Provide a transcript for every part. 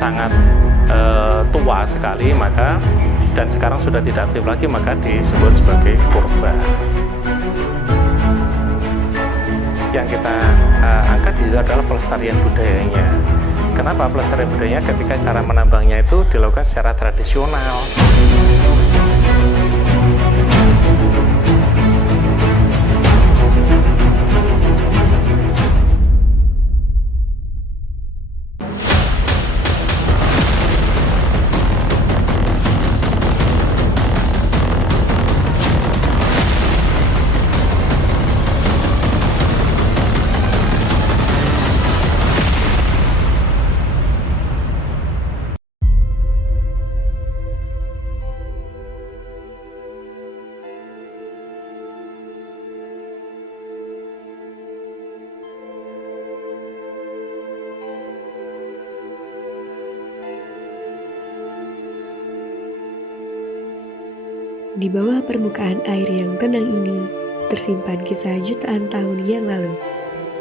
sangat tua sekali, maka dan sekarang sudah tidak aktif lagi, maka disebut sebagai purba. Yang kita angkat di situ adalah pelestarian budayanya. Kenapa pelestarian budayanya? Ketika cara menambangnya itu dilakukan secara tradisional. Di bawah permukaan air yang tenang ini, tersimpan kisah jutaan tahun yang lalu.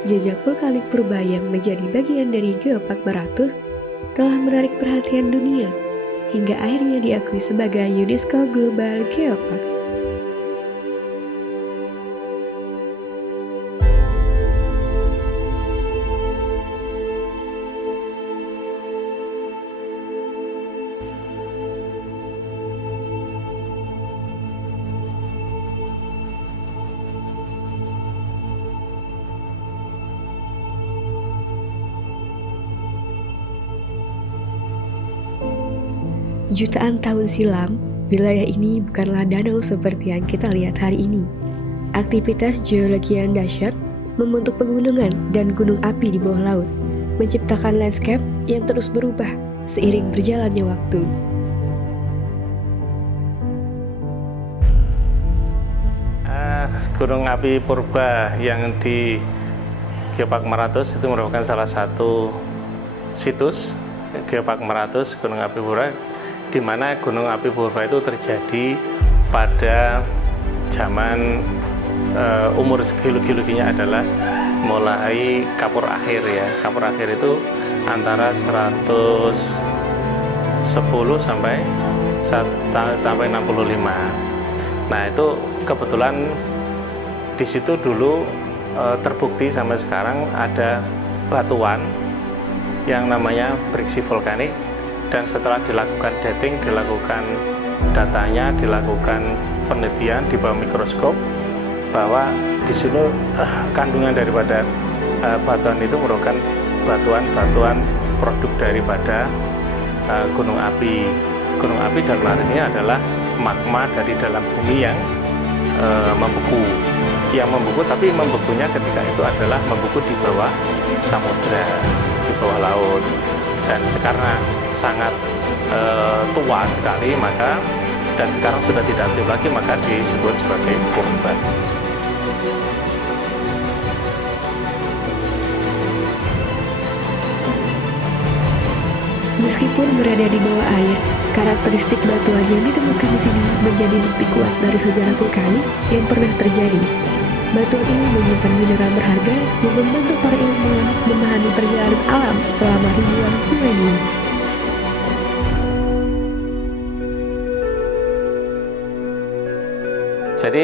Jejak vulkanik purba yang menjadi bagian dari Geopark Maratus telah menarik perhatian dunia, hingga akhirnya diakui sebagai UNESCO Global Geopark. Jutaan tahun silam, wilayah ini bukanlah danau seperti yang kita lihat hari ini. Aktivitas geologi yang dahsyat membentuk pegunungan dan gunung api di bawah laut, menciptakan landscape yang terus berubah seiring berjalannya waktu. Gunung api purba yang di Geopark Maratus itu merupakan salah satu situs Geopark Maratus, Gunung api purba, di mana gunung api purba itu terjadi pada zaman umur geologinya adalah mulai kapur akhir ya. Kapur akhir itu antara 110 sampai 65. Nah, itu kebetulan di situ dulu terbukti sampai sekarang ada batuan yang namanya briksi vulkanik. Dan setelah dilakukan dating, dilakukan datanya, dilakukan penelitian di bawah mikroskop, bahwa di sini kandungan daripada batuan itu merupakan batuan-batuan produk daripada gunung api. Gunung api dalam hal ini adalah magma dari dalam bumi yang membeku. Yang membeku, tapi membekunya ketika itu adalah membeku di bawah samudra, di bawah laut. Dan sekarang sangat tua sekali, maka dan sekarang sudah tidak aktif lagi, maka disebut sebagai purba. Meskipun berada di bawah air, karakteristik batuan yang ditemukan di sini menjadi bukti kuat dari sejarah vulkanik yang pernah terjadi. Batuan ini menyimpan mineral berharga yang membantu para ilmuwan memahami perjalanan alam selama ribuan milenium. Jadi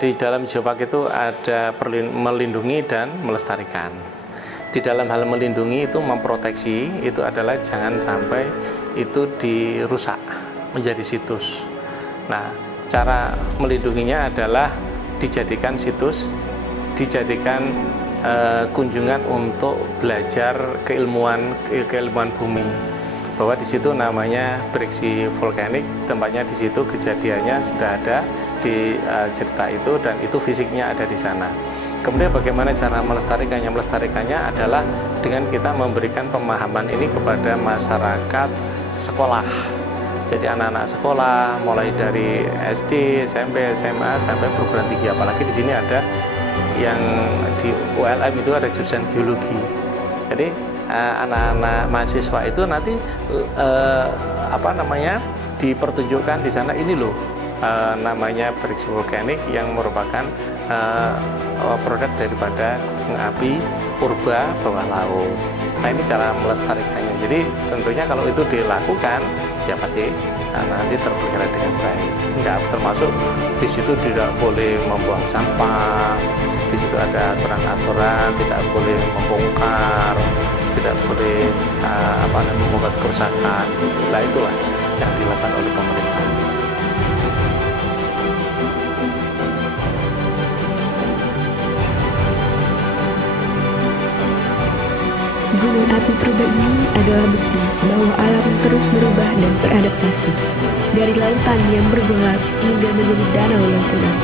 di dalam geopark itu ada melindungi dan melestarikan. Di dalam hal melindungi itu memproteksi, itu adalah jangan sampai itu dirusak menjadi situs. Nah, cara melindunginya adalah dijadikan situs, dijadikan kunjungan untuk belajar keilmuan bumi, bahwa di situ namanya briksi vulkanik, tempatnya di situ, kejadiannya sudah ada di cerita itu, dan itu fisiknya ada di sana. Kemudian bagaimana cara melestarikannya? Melestarikannya adalah dengan kita memberikan pemahaman ini kepada masyarakat sekolah. Jadi anak-anak sekolah mulai dari SD, SMP, SMA sampai perguruan tinggi, apalagi di sini ada yang di ULM itu ada jurusan geologi. Jadi anak-anak mahasiswa itu nanti dipertunjukkan di sana, ini loh namanya briksi vulkanik yang merupakan produk daripada gunung api purba bawah laut. Nah, ini cara melestarikannya. jadi tentunya kalau itu dilakukan ya pasti nanti terpelihara dengan baik. Enggak, termasuk di situ tidak boleh membuang sampah, di situ ada aturan-aturan, tidak boleh membongkar, tidak boleh membuat kerusakan. Itulah yang dilakukan oleh pemerintah. Gunung api Purba ini adalah bukti bahwa alam terus berubah dan beradaptasi. Dari lautan yang bergolak hingga menjadi danau yang tenang.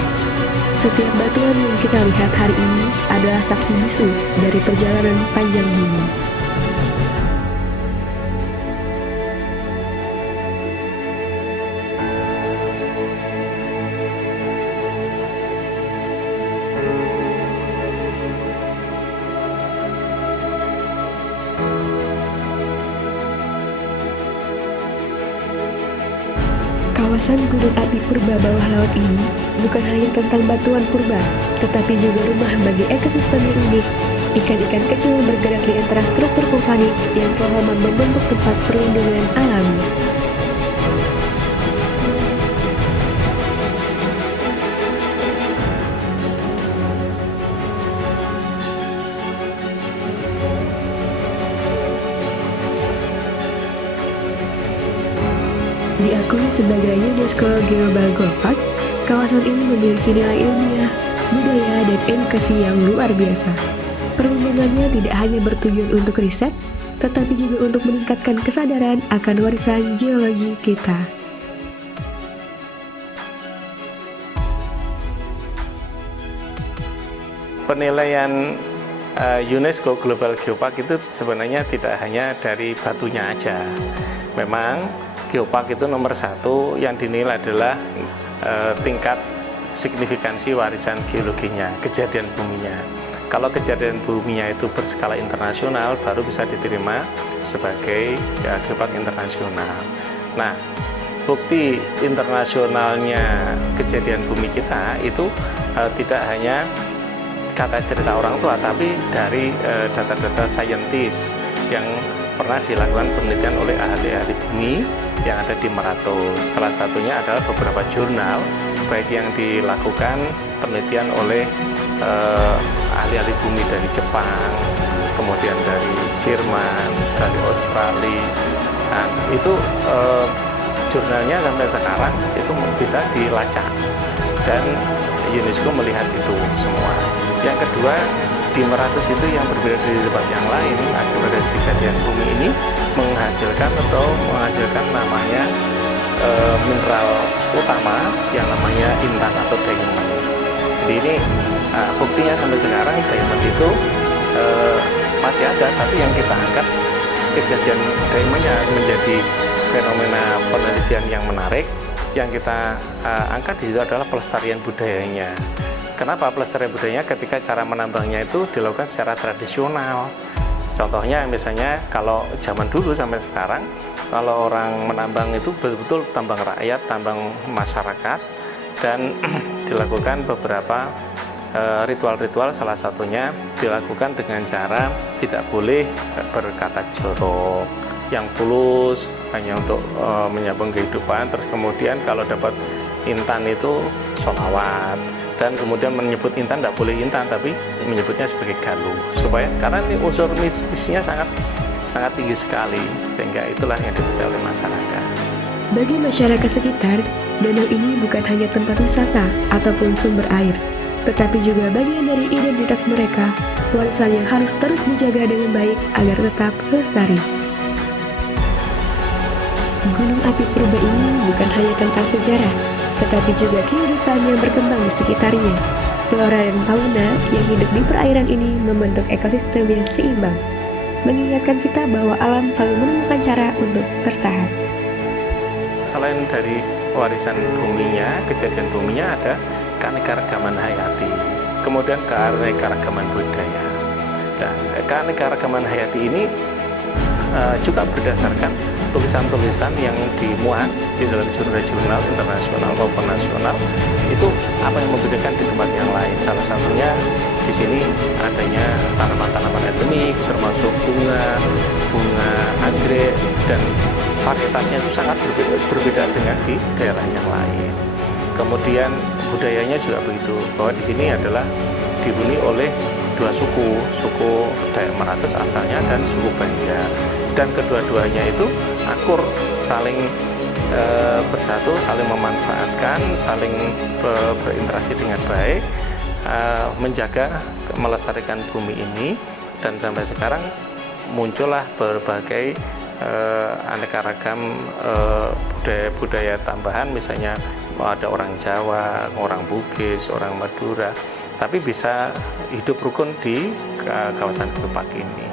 Setiap batuan yang kita lihat hari ini adalah saksi bisu dari perjalanan panjang bumi. Kawasan Gunung Api Purba bawah laut ini bukan hanya tentang batuan purba, tetapi juga rumah bagi ekosistem yang unik, ikan-ikan kecil bergerak di antara struktur vulkanik yang telah lama membentuk tempat perlindungan alami. Diakui sebagai UNESCO Global Gold Park, kawasan ini memiliki nilai ilmiah, budaya, dan edukasi yang luar biasa. Perlindungannya tidak hanya bertujuan untuk riset, tetapi juga untuk meningkatkan kesadaran akan warisan geologi kita. Penilaian UNESCO Global Geopark itu sebenarnya tidak hanya dari batunya aja. Memang geopark itu nomor satu yang dinilai adalah tingkat signifikansi warisan geologinya, kejadian buminya. Kalau kejadian buminya itu berskala internasional, baru bisa diterima sebagai geopark internasional. Nah, bukti internasionalnya kejadian bumi kita itu tidak hanya kata cerita orang tua, tapi dari data-data saintis yang pernah dilakukan penelitian oleh ahli-ahli bumi yang ada di Meratus. Salah satunya adalah beberapa jurnal, baik yang dilakukan penelitian oleh ahli-ahli bumi dari Jepang, kemudian dari Jerman, dari Australia. Nah, itu jurnalnya sampai sekarang itu bisa dilacak dan UNESCO melihat itu semua. Yang kedua, di Meratus itu yang berbeda dari tempat yang lain akibat dari kejadian bumi ini menghasilkan namanya mineral utama yang namanya intan atau diamond. Jadi ini buktinya sampai sekarang diamond itu masih ada, tapi yang kita angkat kejadian diamondnya menjadi fenomena penelitian yang menarik. Yang kita angkat di situ adalah pelestarian budayanya. Kenapa pelestarian budayanya? Ketika cara menambangnya itu dilakukan secara tradisional. Contohnya misalnya kalau zaman dulu sampai sekarang, kalau orang menambang itu betul-betul tambang rakyat, tambang masyarakat, dan dilakukan beberapa ritual-ritual, salah satunya dilakukan dengan cara tidak boleh berkata jorok, yang tulus hanya untuk menyambung kehidupan. Terus kemudian kalau dapat intan itu sholawat, dan kemudian menyebut intan tidak boleh intan, tapi menyebutnya sebagai galuh, supaya karena ini unsur mistisnya sangat tinggi sekali, sehingga itulah yang dipercaya oleh masyarakat. Bagi masyarakat sekitar, danau ini bukan hanya tempat wisata ataupun sumber air, tetapi juga bagian dari identitas mereka, warisan yang harus terus dijaga dengan baik agar tetap lestari. Gunung Api Purba ini bukan hanya tentang sejarah, tetapi juga kehidupan yang berkembang di sekitarnya. Flora dan fauna yang hidup di perairan ini membentuk ekosistem yang seimbang, mengingatkan kita bahwa alam selalu menemukan cara untuk bertahan. Selain dari warisan buminya, kejadian buminya, ada keanekaragaman hayati, kemudian keanekaragaman budaya. Nah, keanekaragaman hayati ini juga berdasarkan tulisan-tulisan yang dimuat di dalam jurnal-jurnal internasional maupun nasional itu apa yang membedakan di tempat yang lain. Salah satunya di sini adanya tanaman-tanaman endemik termasuk bunga anggrek, dan varietasnya itu sangat berbeda dengan di daerah yang lain. Kemudian budayanya juga begitu, bahwa di sini adalah dihuni oleh dua suku Dayak Maratus asalnya dan suku Banjar, dan kedua-duanya itu akur, saling bersatu, saling memanfaatkan, saling berinteraksi dengan baik, menjaga, melestarikan bumi ini, dan sampai sekarang muncullah berbagai aneka ragam budaya tambahan, misalnya ada orang Jawa, orang Bugis, orang Madura, tapi bisa hidup rukun di kawasan Geopark ini.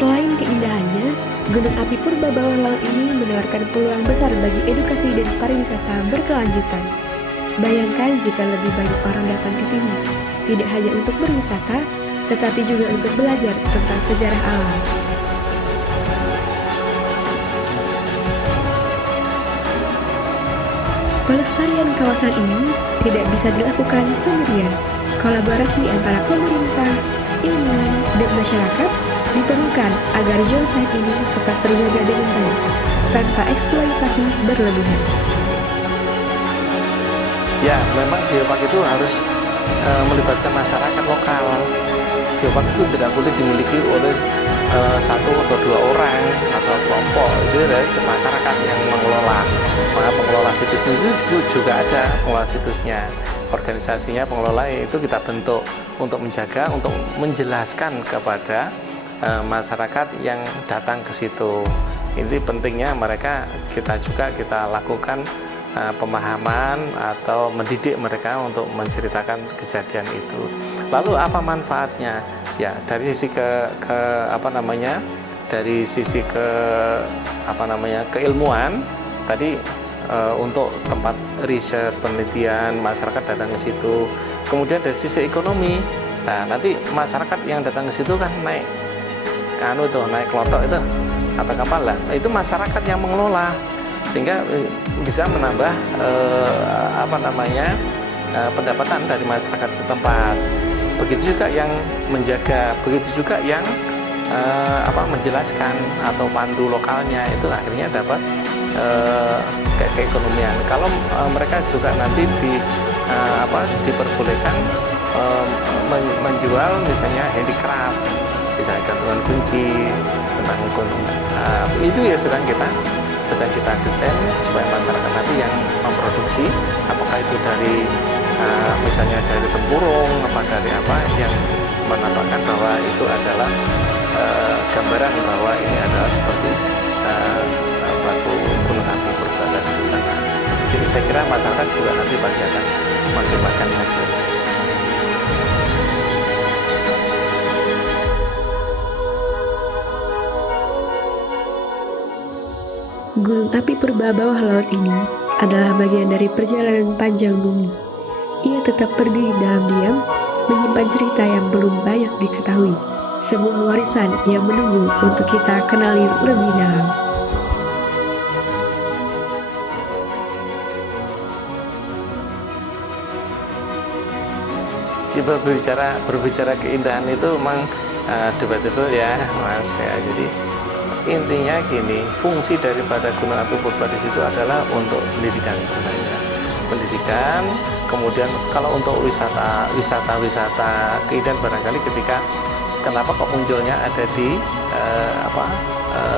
Selain keindahannya, Gunung Api Purba Bawah Laut ini menawarkan peluang besar bagi edukasi dan pariwisata berkelanjutan. Bayangkan jika lebih banyak orang datang ke sini, tidak hanya untuk berwisata, tetapi juga untuk belajar tentang sejarah alam. Pelestarian kawasan ini tidak bisa dilakukan sendirian. Kolaborasi antara pemerintah, ilmuwan, dan masyarakat diperlukan agar geosite ini tetap terjaga dengan baik, tanpa eksploitasi berlebihan. Ya, memang geopark itu harus melibatkan masyarakat lokal. Geopark itu tidak boleh dimiliki oleh satu atau dua orang atau kelompok. Itu adalah masyarakat yang mengelola. Maka pengelola situs itu juga ada pengelola situsnya. Organisasinya pengelola itu kita bentuk untuk menjaga, untuk menjelaskan kepada masyarakat yang datang ke situ. Ini pentingnya mereka kita lakukan pemahaman atau mendidik mereka untuk menceritakan kejadian itu. Lalu apa manfaatnya? Ya, dari sisi keilmuan tadi, untuk tempat riset penelitian masyarakat datang ke situ. Kemudian dari sisi ekonomi, nah nanti masyarakat yang datang ke situ kan naik kelotok itu atau kapal lah, itu masyarakat yang mengelola, sehingga bisa menambah pendapatan dari masyarakat setempat. Begitu juga yang menjaga, begitu juga yang menjelaskan atau pandu lokalnya, itu akhirnya dapat keekonomian. Kalau mereka juga nanti diperbolehkan menjual misalnya handicraft, misalnya gantungan kunci, tentang itu ya sedang kita desain supaya masyarakat nanti yang memproduksi, apakah itu dari misalnya dari tempurung, dari apa, yang menampakkan bahwa itu adalah gambaran bahwa ini adalah seperti batu gunung api purba di sana. Jadi saya kira masyarakat juga nanti pasti akan menikmati hasilnya. Gunung Api Purba Bawah Laut ini adalah bagian dari perjalanan panjang bumi. Ia tetap berdiri dalam diam, menyimpan cerita yang belum banyak diketahui. Sebuah warisan yang menunggu untuk kita kenali lebih dalam. Berbicara keindahan itu memang debatable ya, Mas ya. Jadi intinya gini, fungsi daripada Gunung Api Purba di situ adalah untuk pendidikan sebenarnya. Pendidikan, kemudian kalau untuk wisata keindahan barangkali ketika kenapa kok munculnya ada di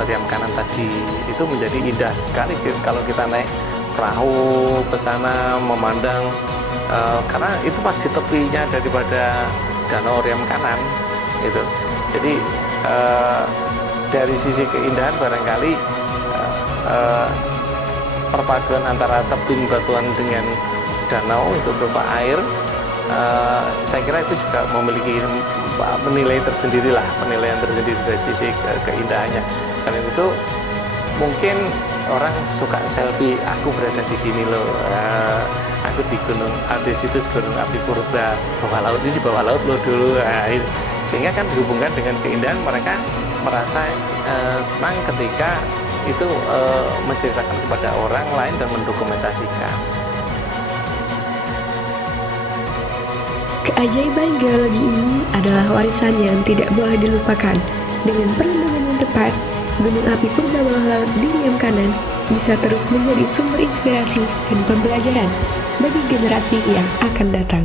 Riam Kanan tadi, itu menjadi indah sekali kalau kita naik perahu ke sana memandang, karena itu pas di tepinya daripada Danau Riam Kanan gitu. Jadi dari sisi keindahan barangkali perpaduan antara tebing batuan dengan danau itu berupa air saya kira itu juga memiliki penilaian tersendiri dari sisi keindahannya. Selain itu mungkin orang suka selfie, aku berada di sini loh, aku di di situs Gunung Api Purba, bawah laut ini, di bawah laut loh dulu. Sehingga kan dihubungkan dengan keindahan, mereka merasa senang ketika itu menceritakan kepada orang lain dan mendokumentasikan. Keajaiban geologi ini adalah warisan yang tidak boleh dilupakan. Dengan perlindungan yang tepat, Gunung Api Purba bawah laut di Riau Kanan bisa terus menjadi sumber inspirasi dan pembelajaran bagi generasi yang akan datang.